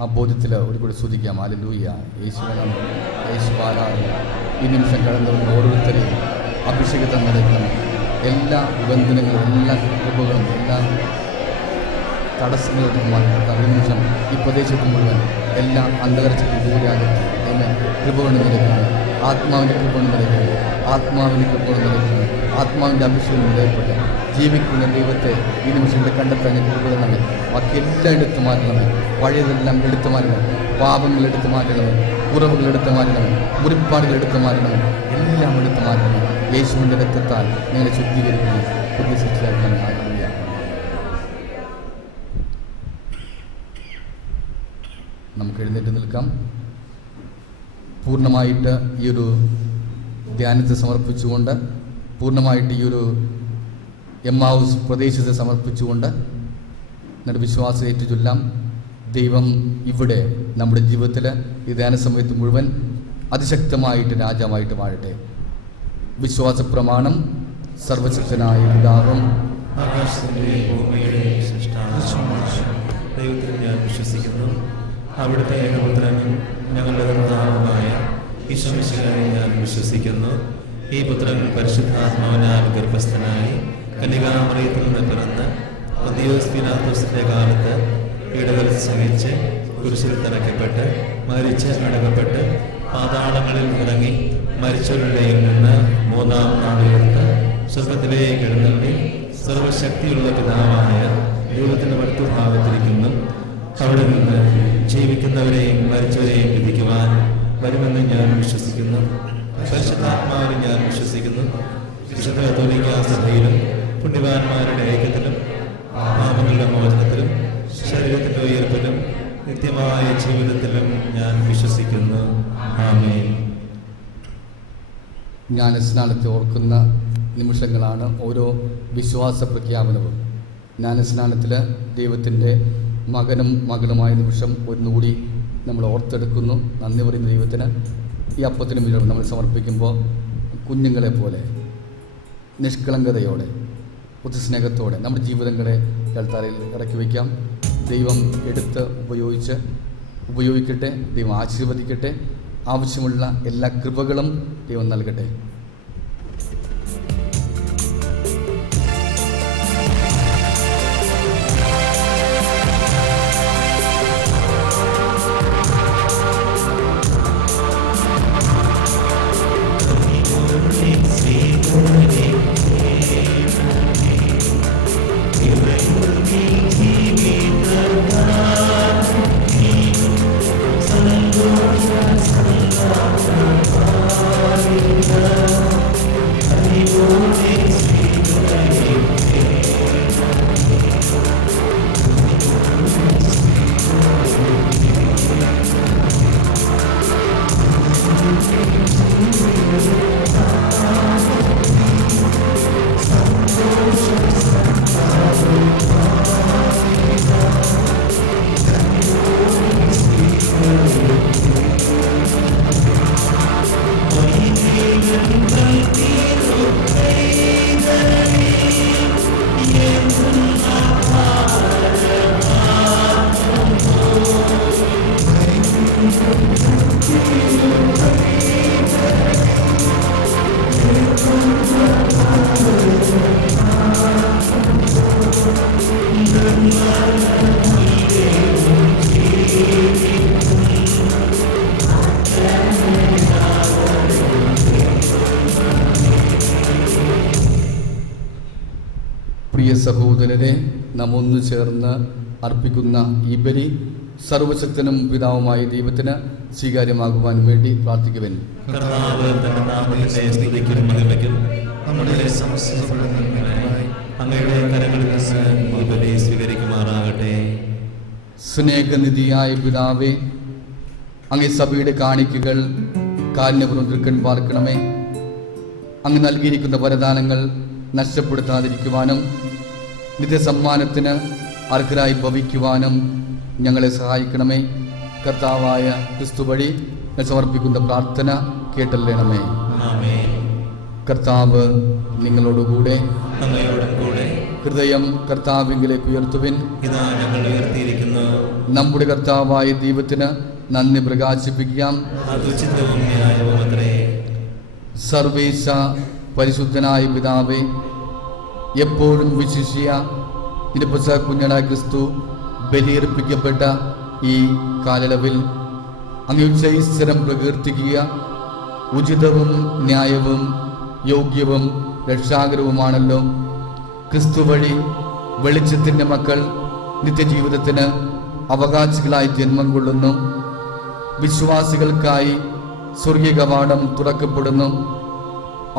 ആ ബോധ്യത്തിൽ ഒരു കൂടി സ്തുതിക്കാം. ഹല്ലേലൂയ. യേശുവേ, യേശുവാരാധന. ഈ നിമിഷം കടന്നു ഓരോരുത്തരെയും അഭിഷേകത്തെ നിറയ്ക്കണം. എല്ലാ ബന്ധനങ്ങളും, എല്ലാ കൃപകളും, എല്ലാ തടസ്സങ്ങളും മാറ്റി ഈ നിമിഷം ഈ പ്രദേശത്ത് മുഴുവൻ എല്ലാ അന്ധകരച്ചയ്ക്കും ദൂരെയാകട്ടെ. എന്നെ കൃപ കൊണ്ട് നിറയ്ക്കുന്നു, ആത്മാവിൻ്റെ കൃപ കൊണ്ട് നിറയ്ക്കുന്നു, ആത്മാവിൻ്റെ കൃപ കൊണ്ട് നിറയ്ക്കുന്നു, ആത്മാവിൻ്റെ അഭിഷേകം നിറയപ്പെട്ട് ജീവിക്കുന്ന ദൈവത്തെ ഈ നിമിഷം ഇവിടെ കണ്ടെത്താൻ ഞാൻ കൃപ തരണമേ. ബാക്കി എല്ലാം എടുത്തു മാറ്റണമേ. പഴയതെല്ലാം എടുത്തു മാറ്റണം. പാപങ്ങൾ എടുത്തു മാറ്റണമേ. കുറവുകൾ എടുത്തു മാറ്റണമേ. മുറിപ്പാടുകൾ എടുത്തു മാറ്റണമേ. എല്ലാം എടുത്തു മാറ്റണം. യേശുവിൻ്റെ രക്തത്താൽ നിങ്ങളെ ശുദ്ധീകരിക്കുന്നു. പുതിയ സൃഷ്ടിയാക്കാൻ ആഗ്രഹിക്കുക. നമുക്ക് എഴുന്നേറ്റ് നിൽക്കാം. പൂർണ്ണമായിട്ട് ഈ ഒരു ധ്യാനത്തെ സമർപ്പിച്ചുകൊണ്ട്, പൂർണ്ണമായിട്ട് ഈ ഒരു എമ്മാവൂസ് പ്രദേശത്തെ സമർപ്പിച്ചുകൊണ്ട് എന്നിട്ട് വിശ്വാസം ഏറ്റുചൊല്ലാം. ദൈവം ഇവിടെ നമ്മുടെ ജീവിതത്തിൽ ഈ ധ്യാന സമയത്ത് മുഴുവൻ അതിശക്തമായിട്ട് രാജാവായിട്ട് വാഴട്ടെ. വിശ്വാസ പ്രമാണം. സർവശക്തനായ പിതാവും ദൈവത്തിൽ ഞാൻ വിശ്വസിക്കുന്നു. അവിടുത്തെ ഏകപുത്രനും ഞങ്ങളുടെ കർത്താവുമായ ഈശോമിശിഹായെ ഞാൻ വിശ്വസിക്കുന്നു. ഈ പുത്രൻ പരിശുദ്ധാത്മാവിനാൽ ഗർഭസ്ഥനായി കന്യകാമറിയത്തിൽ നിന്ന് പിറന്ന് പൊന്തിയോസ് പീലാത്തോസിന്റെ കാലത്ത് പീഡകൾ സഹിച്ച് കുരിശിൽ തറയ്ക്കപ്പെട്ട് മരിച്ച് അടക്കപ്പെട്ട് പാതാളങ്ങളിൽ ഇറങ്ങി മരിച്ചവരുടെയിൽ നിന്ന് മൂന്നാം നാൾ ഉയർത്ത് സ്വർഗ്ഗത്തിലേക്ക് എഴുന്നള്ളി സർവശക്തിയുള്ള പിതാവായ ദൈവത്തിന്റെ വലത്തുഭാഗത്തിരിക്കുന്നു. അവിടെ നിന്ന് ജീവിക്കുന്നവരെയും മരിച്ചവരെയും വിധിക്കുവാൻ വരുമെന്ന് ഞാൻ വിശ്വസിക്കുന്നു. പരിശുദ്ധാത്മാവിനെ ഞാൻ വിശ്വസിക്കുന്നു. വിശുദ്ധ കത്തോലിക്കാ സഭയിലും പുണ്യവാന്മാരുടെ ഐക്യത്തിലും പാപങ്ങളുടെ മോചനത്തിലും ശരീരത്തിന്റെ ഉയർപ്പിലും നിത്യമായ ജീവിതത്തിലും ഞാൻ വിശ്വസിക്കുന്നു. ആമേൻ. ജ്ഞാനസ്നാനത്തെ ഓർക്കുന്ന നിമിഷങ്ങളാണ് ഓരോ വിശ്വാസ പ്രഖ്യാപനവും. ജ്ഞാനസ്നാനത്തിൽ ദൈവത്തിൻ്റെ മകനും മകളുമായ നിമിഷം ഒന്നുകൂടി നമ്മൾ ഓർത്തെടുക്കുന്നു. നന്ദി പറയുന്ന ദൈവത്തിന്. ഈ അപ്പത്തിന് മുന്നിൽ നമ്മൾ സമർപ്പിക്കുമ്പോൾ കുഞ്ഞുങ്ങളെ പോലെ നിഷ്കളങ്കതയോടെ പൊതുസ്നേഹത്തോടെ നമ്മുടെ ജീവിതങ്ങളെ കൽത്താരയിൽ ഇറക്കി വയ്ക്കാം. ദൈവം എടുത്ത് ഉപയോഗിക്കട്ടെ. ദൈവം ആശീർവദിക്കട്ടെ. ആവശ്യമുള്ള എല്ലാ കൃപകളും ദൈവം നൽകട്ടെ. പ്രിയ സഹോദരരെ, നാം ഒന്നു ചേർന്ന് അർപ്പിക്കുന്ന ഈ ബലി സർവശക്തനും പിതാവുമായ ദൈവത്തിന് സ്വീകാര്യമാകുവാൻ വേണ്ടി പ്രാർത്ഥിക്കുവാൻ. കർത്താവ് തന്റെ നാമത്തെ സ്തുതിക്കും മഹിമയ്ക്കും നമ്മുടെ സമസ്തമായി അങ്ങയുടെ കരങ്ങളിൽ നിന്ന് ഈ ബലി സ്വീകരിക്കുമാറാകട്ടെ. സ്നേഹനിധിയായ പിതാവേ, അങ്ങേ സഭയുടെ കാണിക്കകൾ കാരുണ്യപൂർവ്വം തൃക്കൺ പാർക്കണമേ. അങ്ങ് നൽകിയിരിക്കുന്ന വരദാനങ്ങൾ നഷ്ടപ്പെടുത്താതിരിക്കുവാനും നിത്യസമ്മാനത്തിന് അർഹരായി ഭവിക്കുവാനും ഞങ്ങളെ സഹായിക്കണമേ. കർത്താവായ ക്രിസ്തു വഴി സമർപ്പിക്കുന്ന പ്രാർത്ഥന കേട്ടല്ലേണമേ. ആമേൻ. കർത്താവ് നിങ്ങളോടുകൂടെ. അങ്ങയോടും കൂടെ. ഹൃദയം കർത്താവിങ്കിലേക്ക് ഉയർത്തുവിൻ. ഇതാ ഞങ്ങൾ ഉയർത്തിയിരിക്കുന്നു. നമ്മുടെ കർത്താവായ ദൈവത്തിന് നന്ദി പ്രകാശിപ്പിക്കാം. അത് ഉചിതവും ന്യായവും അത്രേ. സർവേശ പരിശുദ്ധനായ പിതാവേ, എപ്പോഴും വിശിഷ്യ നിരപ്പസ കുഞ്ഞനായ ക്രിസ്തു ബലിയർപ്പിക്കപ്പെട്ട ഈ കാലയളവിൽ അങ്ങയുടെ ഈശ്വരം പ്രകീർത്തിക്കുക ഉചിതവും ന്യായവും യോഗ്യവും രക്ഷാകരവുമാണല്ലോ. ക്രിസ്തു വഴി വെളിച്ചത്തിൻ്റെ മക്കൾ നിത്യജീവിതത്തിന് അവകാശികളായി ജന്മം കൊള്ളുന്നു. വിശ്വാസികൾക്കായി സ്വർഗീയ കവാടം തുറക്കപ്പെടുന്നു.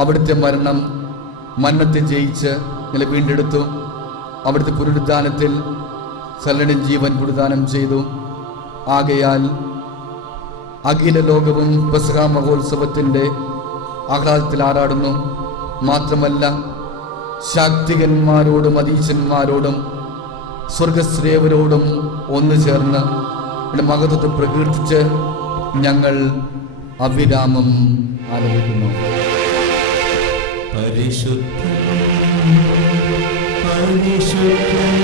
അവിടുത്തെ മരണം മരണത്തെ ജയിച്ച് വീണ്ടെടുത്തു. അവിടുത്തെ പുനരുദ്ധാനത്തിൽ സകലരുടെയും ജീവൻ പുനരുദ്ധാനം ചെയ്തു. ആകയാൽ അഖില ലോകവും പെസഹ മഹോത്സവത്തിൻ്റെ ആഹ്ലാദത്തിൽ ആറാടുന്നു. മാത്രമല്ല, ശാക്തികന്മാരോടും അതീശന്മാരോടും സ്വർഗശ്രേവരോടും ഒന്നു ചേർന്ന് മഹത്വത്തെ പ്രകീർത്തിച്ച് ഞങ്ങൾ അവിരാമം ആലപിക്കുന്നു. പരിശുദ്ധൻ പരിശുദ്ധൻ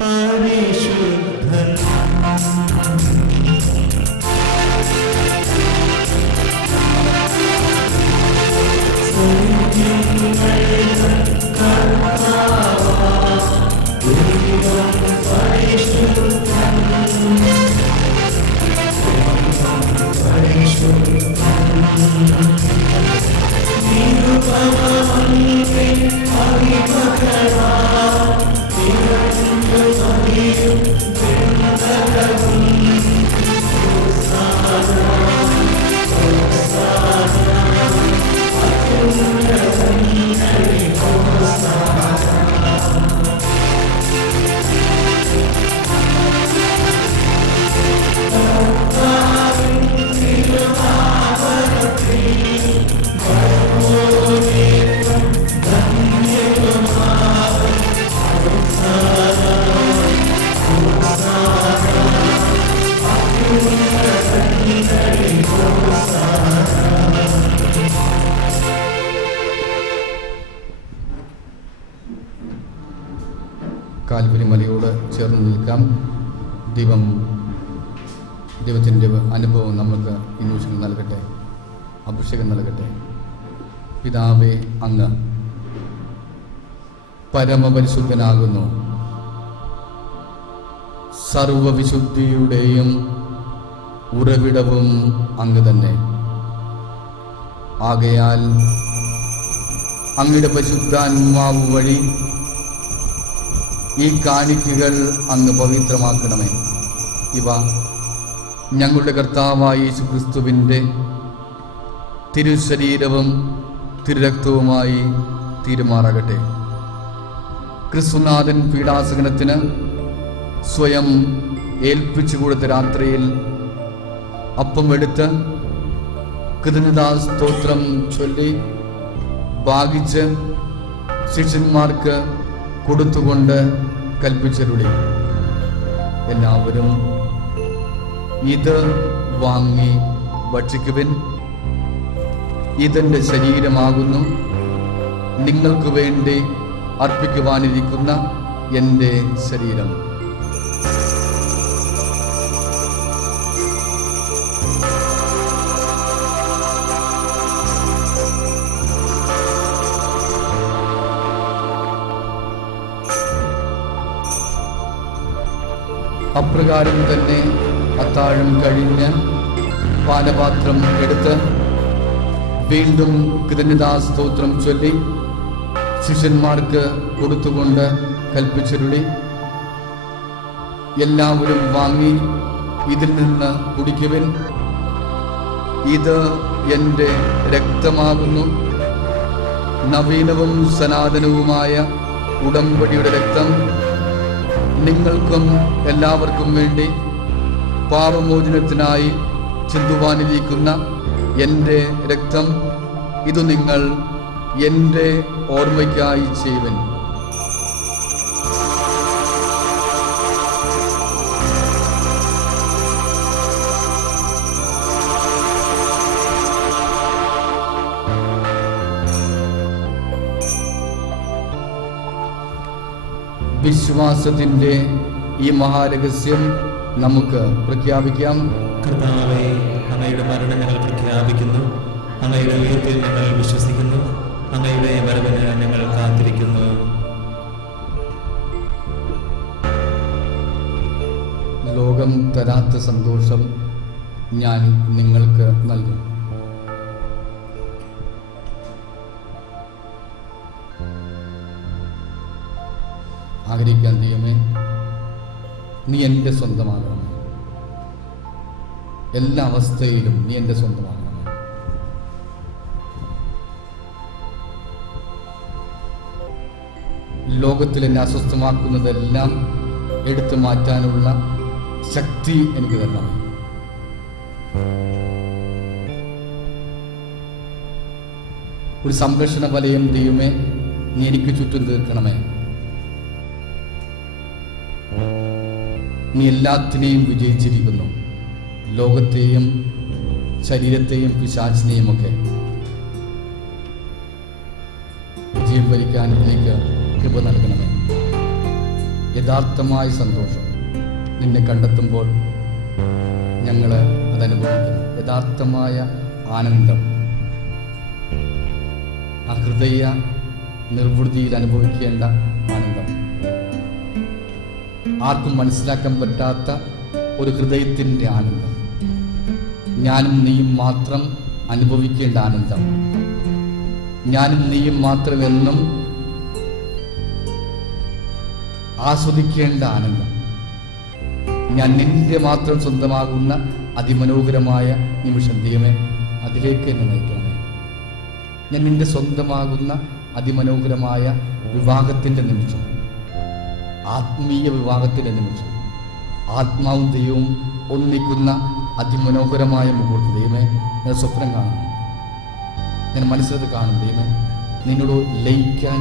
പരിശുദ്ധൻ കാൽവരി മലയോട് ചേർന്ന് നിൽക്കാം. ദൈവത്തിൻ്റെ അനുഭവം നമുക്ക് ഈ നിമിഷം നൽകട്ടെ, അഭിഷേകം നൽകട്ടെ. പിതാവേ, അങ്ങ് പരമപരിശുദ്ധനാകുന്നു. സർവവിശുദ്ധിയുടെയും ഉറവിടവും അങ്ങ് തന്നെ. ആകയാൽ അങ്ങയുടെ പരിശുദ്ധാത്മാവ് വഴി ഈ കാണിക്കകൾ അങ്ങ് പവിത്രമാക്കണമേ. ഇവ ഞങ്ങളുടെ കർത്താവായ യേശുക്രിസ്തുവിൻ്റെ തിരുശരീരവും തിരുരക്തവുമായി തീരുമാറാകട്ടെ. ക്രിസ്തുനാഥൻ പീഡാസകനത്തിന് സ്വയം ഏൽപ്പിച്ചു കൊടുത്ത രാത്രിയിൽ അപ്പം എടുത്ത് കൃതജ്ഞതാസ്തോത്രം ചൊല്ലി ഭാഗിച്ച് ശിഷ്യന്മാർക്ക് കൊടുത്തുകൊണ്ട് കൽപ്പിച്ചരുളി, എല്ലാവരും ഇത് വാങ്ങി ഭക്ഷിക്കുവിൻ. ഇതെൻ്റെ ശരീരമാകുന്നു, നിങ്ങൾക്ക് വേണ്ടി അർപ്പിക്കുവാനിരിക്കുന്ന എൻ്റെ ശരീരം. അപ്രകാരം തന്നെ അത്താഴം കഴിഞ്ഞ് പാനപാത്രം എടുത്ത് വീണ്ടും കൃതജ്ഞതാസ്തോത്രം ചൊല്ലി ശിഷ്യന്മാർക്ക് കൊടുത്തുകൊണ്ട് കൽപ്പിച്ചരുളി, എല്ലാവരും വാങ്ങി ഇതിൽ നിന്ന് കുടിക്കുവിൻ. ഇത് എൻ്റെ രക്തമാകുന്നു, നവീനവും സനാതനവുമായ ഉടമ്പടിയുടെ രക്തം, നിങ്ങൾക്കും എല്ലാവർക്കും വേണ്ടി പാപമോചനത്തിനായി ചിന്തുവാനിരിക്കുന്ന എൻ്റെ രക്തം. ഇത് നിങ്ങൾ എൻ്റെ ഓർമ്മയ്ക്കായി ചെയ്യുവിൻ. വിശ്വാസത്തിൻ്റെ ഈ മഹാരഹസ്യം നമുക്ക് പ്രഖ്യാപിക്കാം. കർത്താവേ, അങ്ങയുടെ മരണം ഞങ്ങൾ പ്രഖ്യാപിക്കുന്നു. അങ്ങയുടെ ഉയർപ്പിൽ ഞങ്ങൾ വിശ്വസിക്കുന്നു. അങ്ങയുടെ വരവിന് ഞങ്ങൾ കാത്തിരിക്കുന്നു. ലോകം തരാത്ത സന്തോഷം ഞാൻ നിങ്ങൾക്ക് നൽകും. ആഗ്രഹിക്കാൻ ദൈവമേ, നീ എൻ്റെ സ്വന്തമാകണം. എല്ലാ അവസ്ഥയിലും നീ എൻ്റെ സ്വന്തമാകണം. ലോകത്തിൽ എന്നെ അസ്വസ്ഥമാക്കുന്നതെല്ലാം എടുത്തു മാറ്റാനുള്ള ശക്തി എനിക്ക് തരണം. ഒരു സംരക്ഷണ വലയം ദൈവമേ നീ എനിക്ക് ചുറ്റും തീർക്കണമേ. നീ എല്ലാത്തിനെയും വിജയിച്ചിരിക്കുന്നു. ലോകത്തെയും ശരീരത്തെയും പിശാചിനെയും ഒക്കെ വിജയം ഭരിക്കാൻ എനിക്ക് കൃപ നൽകണമേ. യഥാർത്ഥമായ സന്തോഷം നിന്നെ കണ്ടെത്തുമ്പോൾ ഞങ്ങൾ അതനുഭവിക്കുന്നു. യഥാർത്ഥമായ ആനന്ദം ആ ഹൃദയ നിർവൃതിയിൽ അനുഭവിക്കേണ്ട ആനന്ദം, ആർക്കും മനസ്സിലാക്കാൻ പറ്റാത്ത ഒരു ഹൃദയത്തിൻ്റെ ആനന്ദം, ഞാനും നീയും മാത്രം അനുഭവിക്കേണ്ട ആനന്ദം, ഞാനും നീയും മാത്രമെന്നും ആസ്വദിക്കേണ്ട ആനന്ദം, ഞാൻ നിന്റെ മാത്രം സ്വന്തമാകുന്ന അതിമനോഹരമായ നിമിഷം ദൈവമേ അതിലേക്ക് എന്നെ നയിക്കണമേ. ഞാൻ നിന്റെ സ്വന്തമാകുന്ന അതിമനോഹരമായ വിവാഹത്തിൻ്റെ നിമിഷം, ആത്മീയ വിവാഹത്തിൻ്റെ നിമിഷം, ആത്മാവും ദൈവവും ഒന്നിക്കുന്ന അതിമനോഹരമായ മുഹൂർത്തം ദൈവമേ ഞാൻ സ്വപ്നം കാണുന്നു. ഞാൻ മനസ്സിലത് കാണും ദൈവമേ. നിന്നോട് ലയിക്കാൻ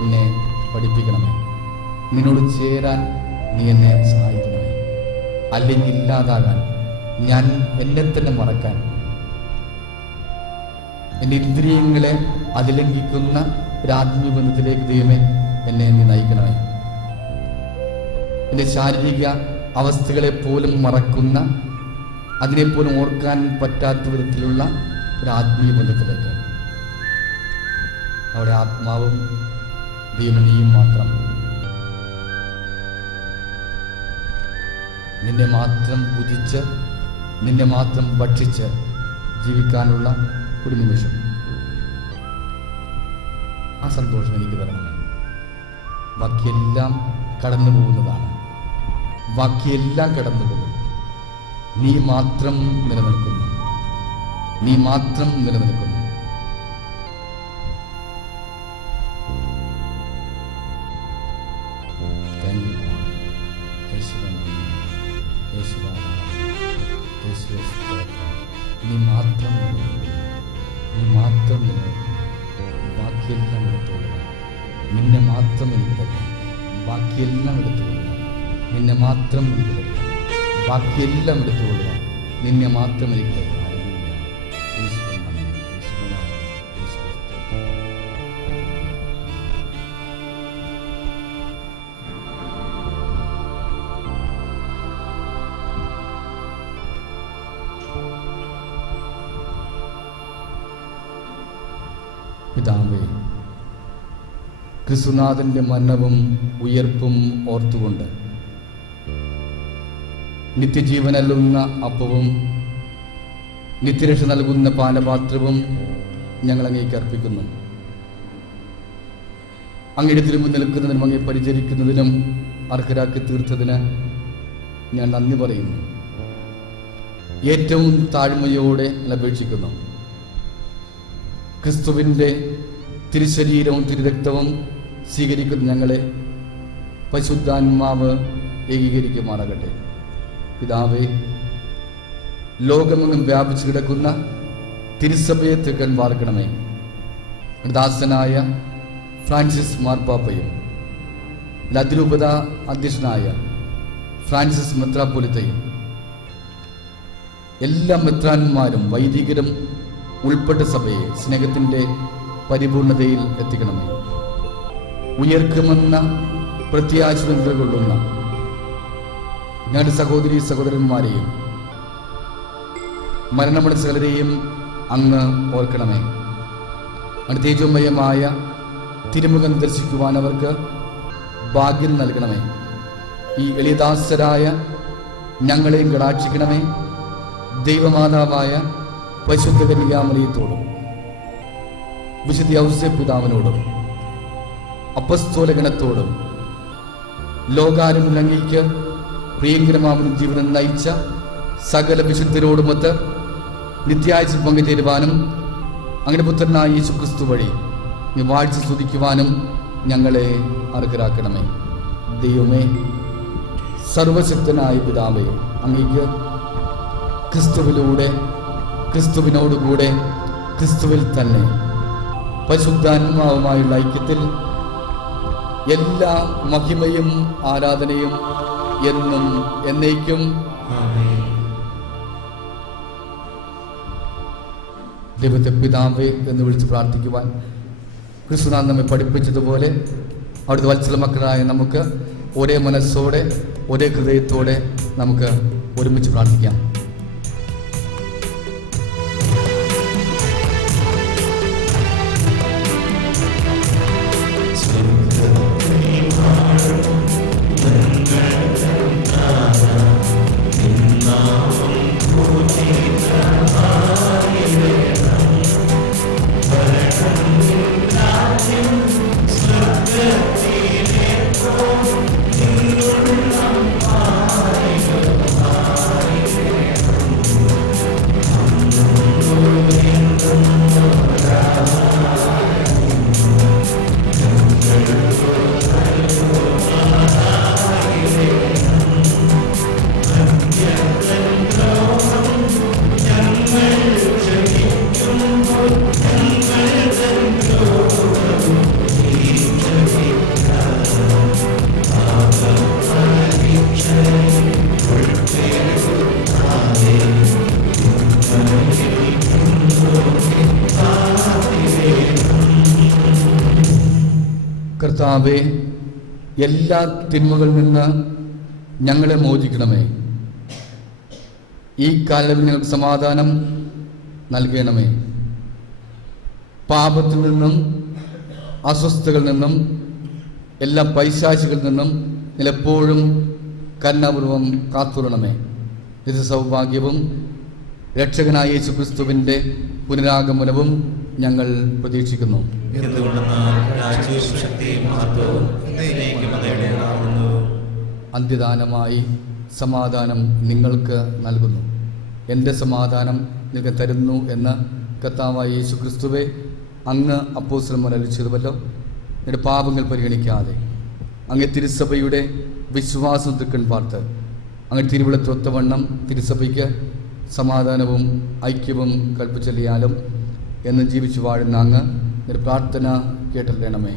എന്നെ പഠിപ്പിക്കണമേ. നിന്നോട് ചേരാൻ നീ എന്നെ സഹായിക്കണമേ. അല്ലെങ്കിൽ ഇല്ലാതാകാൻ, ഞാൻ എന്നെ തന്നെ മറക്കാൻ, എൻ്റെ ഇന്ദ്രിയങ്ങളെ അതിലംഘിക്കുന്ന ഒരു ആത്മീയ ബന്ധത്തിലേക്ക് ദൈവമേ എന്നെ നീ നയിക്കണമേ. എൻ്റെ ശാരീരിക അവസ്ഥകളെ പോലും മറക്കുന്ന, അതിനെപ്പോലും ഓർക്കാൻ പറ്റാത്ത വിധത്തിലുള്ള ഒരു ആത്മീയ ബന്ധത്തിലേക്ക്, അവിടെ ആത്മാവും ദൈവനെയും മാത്രം, നിന്നെ മാത്രം ഭുജിച്ച് നിന്നെ മാത്രം ഭക്ഷിച്ച് ജീവിക്കാനുള്ള ഒരു നിമിഷം, ആ സന്തോഷം എനിക്ക് തരണമേ. ബാക്കിയെല്ലാം കടന്നു പോകുന്നതാണ്, ബാക്കിയെല്ലാം കടന്നു പോകും. നീ മാത്രം നിലനിൽക്കുന്നു, നീ മാത്രം നിലനിൽക്കുന്നു. നീ മാത്രം നിലനിൽക്കുന്നു, നീ മാത്രം നിലനിൽക്കുന്നു. ബാക്കിയെല്ലാം എടുത്തുകൊള്ളുക. നിന്നെ മാത്രം എനിക്ക് തരിക. ബാക്കിയെല്ലാം എടുത്തുകൊള്ളുക. നിന്നെ മാത്രം എനിക്ക് തരിക. ബാക്കിയെല്ലാം എടുത്തുകൊള്ളുക. നിന്നെ മാത്രം എനിക്ക് തരിക. പിതാവേ, ക്രിസ്തുനാഥൻ്റെ മരണവും ഉയർപ്പും ഓർത്തുകൊണ്ട് നിത്യജീവനല്ലുന്ന അപ്പവും നിത്യരക്ഷ നൽകുന്ന പാനപാത്രവും ഞങ്ങൾ അങ്ങേക്ക് അർപ്പിക്കുന്നു. അങ്ങയുടെ തിരുമ്പ് നിൽക്കുന്നതിനും അങ്ങേ പരിചരിക്കുന്നതിനും അർഹരാക്കി തീർത്തതിന് ഞാൻ നന്ദി പറയുന്നു. ഏറ്റവും താഴ്മയോടെ അപേക്ഷിക്കുന്നു. ക്രിസ്തുവിൻ്റെ തിരുശരീരവും തിരുരക്തവും സ്വീകരിക്കുന്ന ഞങ്ങളെ പരിശുദ്ധാത്മാവ് ഏകീകരിക്കുമാറാകട്ടെ. പിതാവേ, ലോകമെങ്ങും വ്യാപിച്ചു കിടക്കുന്ന തിരുസഭയെ തികൻ വാർക്കണമേ. ദാസനായ ഫ്രാൻസിസ് മാർപ്പാപ്പയും അതിരൂപത അധ്യക്ഷനായ ഫ്രാൻസിസ് മെത്രാപ്പൊലിത്തയും എല്ലാ മെത്രാന്മാരും വൈദികരും ഉൾപ്പെട്ട സഭയെ സ്നേഹത്തിൻ്റെ പരിപൂർണതയിൽ എത്തിക്കണമേ. ഉയർക്കുമെന്ന പ്രത്യാശ കൊള്ളുന്ന ഞങ്ങളുടെ സഹോദരി സഹോദരന്മാരെയും മരണമടച്ച സകലരെയും അങ്ങ് ഓർക്കണമേ. അങ്ങ് തേജോമയമായ തിരുമുഖം ദർശിക്കുവാൻ അവർക്ക് ഭാഗ്യം നൽകണമേ. ഈ എളിയദാസരായ ഞങ്ങളെയും കടാക്ഷിക്കണമേ. ദൈവമാതാവായ പരിശുദ്ധ കന്യാമറിയത്തോടും വിശുദ്ധ ഔസേപ്പിതാവിനോടും അപ്പസ്തോലഗണത്തോടും ലോകാരംഗയ്ക്ക് പ്രിയങ്കരമാവുന്ന ജീവിതം നയിച്ച സകല വിശുദ്ധരോടുമൊത്ത് നിത്യാഴ്ച പങ്കുചേരുവാനും അങ്ങനെ പുത്രനായ യേശുക്രിസ്തു വഴി വാഴ്ച സ്തുതിക്കുവാനും ഞങ്ങളെ അർഹരാക്കണമേ. ദൈവമേ, സർവശക്തനായ പിതാവേ, അങ്ങേക്ക് ക്രിസ്തുവിലൂടെ, ക്രിസ്തുവിനോടുകൂടെ, ക്രിസ്തുവിൽ തന്നെ പരിശുദ്ധാത്മാവുമായുള്ള ഐക്യത്തിൽ എല്ലാ മഹിമയും ആരാധനയും എന്നും എന്നേക്കും ദൈവത്തെ പിതാവേ എന്ന് വിളിച്ച് പ്രാർത്ഥിക്കുവാൻ ക്രിസ്തുനാഥൻ നമ്മെ പഠിപ്പിച്ചതുപോലെ അവിടുത്തെ വത്സല മക്കളായ നമുക്ക് ഒരേ മനസ്സോടെ ഒരേ ഹൃദയത്തോടെ നമുക്ക് ഒരുമിച്ച് പ്രാർത്ഥിക്കാം. കർത്താവേ, എല്ലാ തിന്മകളിൽ നിന്ന് ഞങ്ങളെ മോചിക്കണമേ. ഈ കാലയളവിൽ ഞങ്ങൾക്ക് സമാധാനം നൽകണമേ. പാപത്തിൽ നിന്നും അസ്വസ്ഥതകളിൽ നിന്നും എല്ലാ പൈശാചികളിൽ നിന്നും എപ്പോഴും കരുണാപൂർവം കാത്തുകൊള്ളണമേ. ഇത് സൗഭാഗ്യവും രക്ഷകനായ യേശുക്രിസ്തുവിൻ്റെ പുനരാഗമനവും ഞങ്ങൾ പ്രതീക്ഷിക്കുന്നു. അന്ത്യദാനമായി സമാധാനം നിങ്ങൾക്ക് നൽകുന്നു. എൻ്റെ സമാധാനം നിങ്ങൾക്ക് തരുന്നു എന്ന് കർത്താവായ യേശുക്രിസ്തുവെ അങ്ങ് അപ്പോസ്തലന്മാർ അരുളിച്ചതുവല്ലോ. നിങ്ങളുടെ പാപങ്ങൾ പരിഗണിക്കാതെ അങ്ങ് തിരുസഭയുടെ വിശ്വാസം തൃക്കൺ പാർത്ത് അങ്ങ് തിരുവിളത്തൊത്തവണ്ണം തിരുസഭയ്ക്ക് സമാധാനവും ഐക്യവും കൽപ്പിച്ചെല്ലിയാലും എന്ന് ജീവിച്ചു വാഴുന്ന അങ്ങ് ഒരു പ്രാർത്ഥന കേട്ടല്ലണമേ.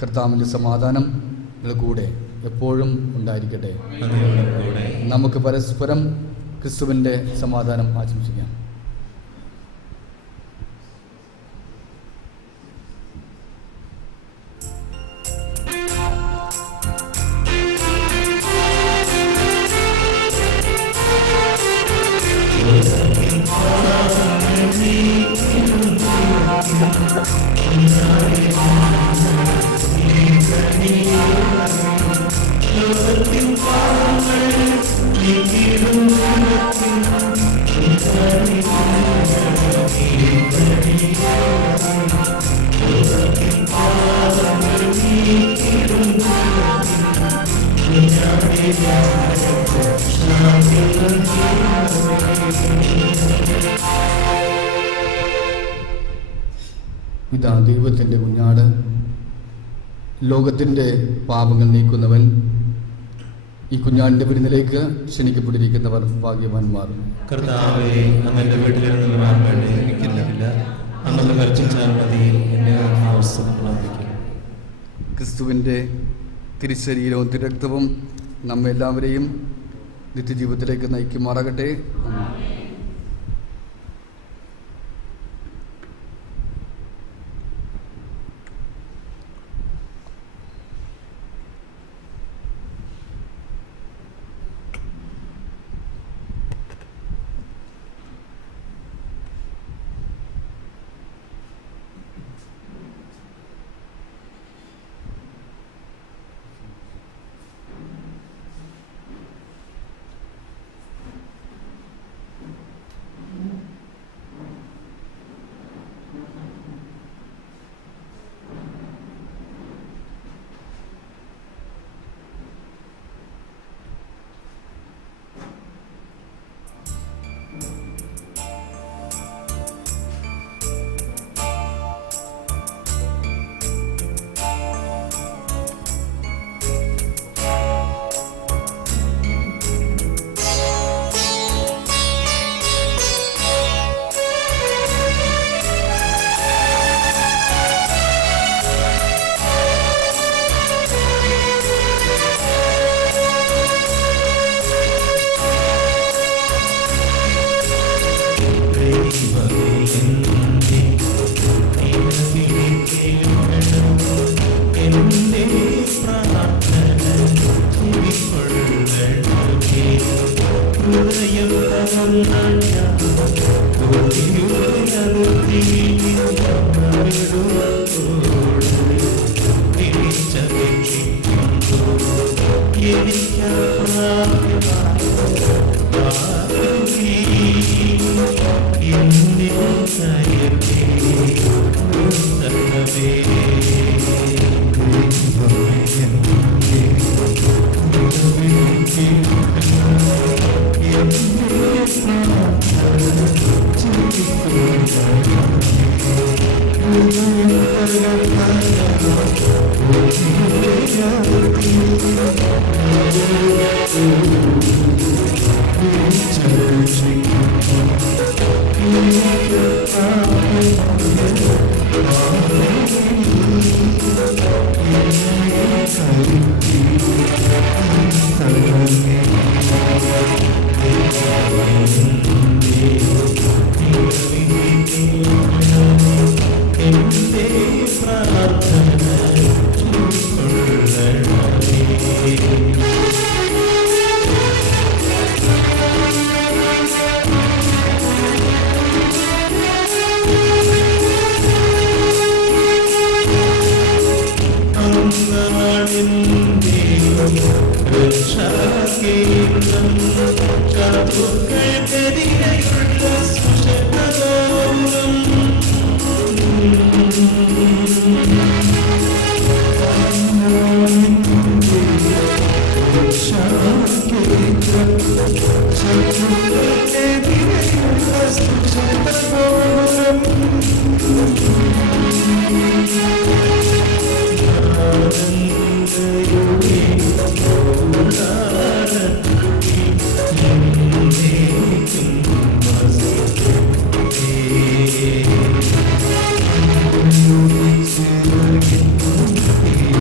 കർത്താവിൻ്റെ സമാധാനം നിങ്ങളുടെ കൂടെ എപ്പോഴും ഉണ്ടായിരിക്കട്ടെ. നമുക്ക് പരസ്പരം ക്രിസ്തുവിൻ്റെ സമാധാനം ആശംസിക്കാം. ഇതാ ദൈവത്തിൻ്റെ കുഞ്ഞാട്, ലോകത്തിൻ്റെ പാപങ്ങൾ നീക്കുന്നവൻ. ഈ കുഞ്ഞാടിൻ്റെ വിരുന്നിലേക്ക് ക്ഷണിക്കപ്പെട്ടിരിക്കുന്നവർ ഭാഗ്യവാന്മാർ. കർത്താവേ, അങ്ങയുടെ വീട്ടിലിരുന്ന് വേണ്ടി എനിക്കില്ല, അങ്ങ് കർച്ചിച്ചാൽ മതി, എന്നെ അവസ്ഥ പ്രാപിക്കും. ക്രിസ്തുവിൻ്റെ തിരുശരീരവും തിരുരക്തവും നമ്മെല്ലാവരെയും നിത്യജീവിതത്തിലേക്ക് നയിക്കുമാറാകട്ടെ. Thank you.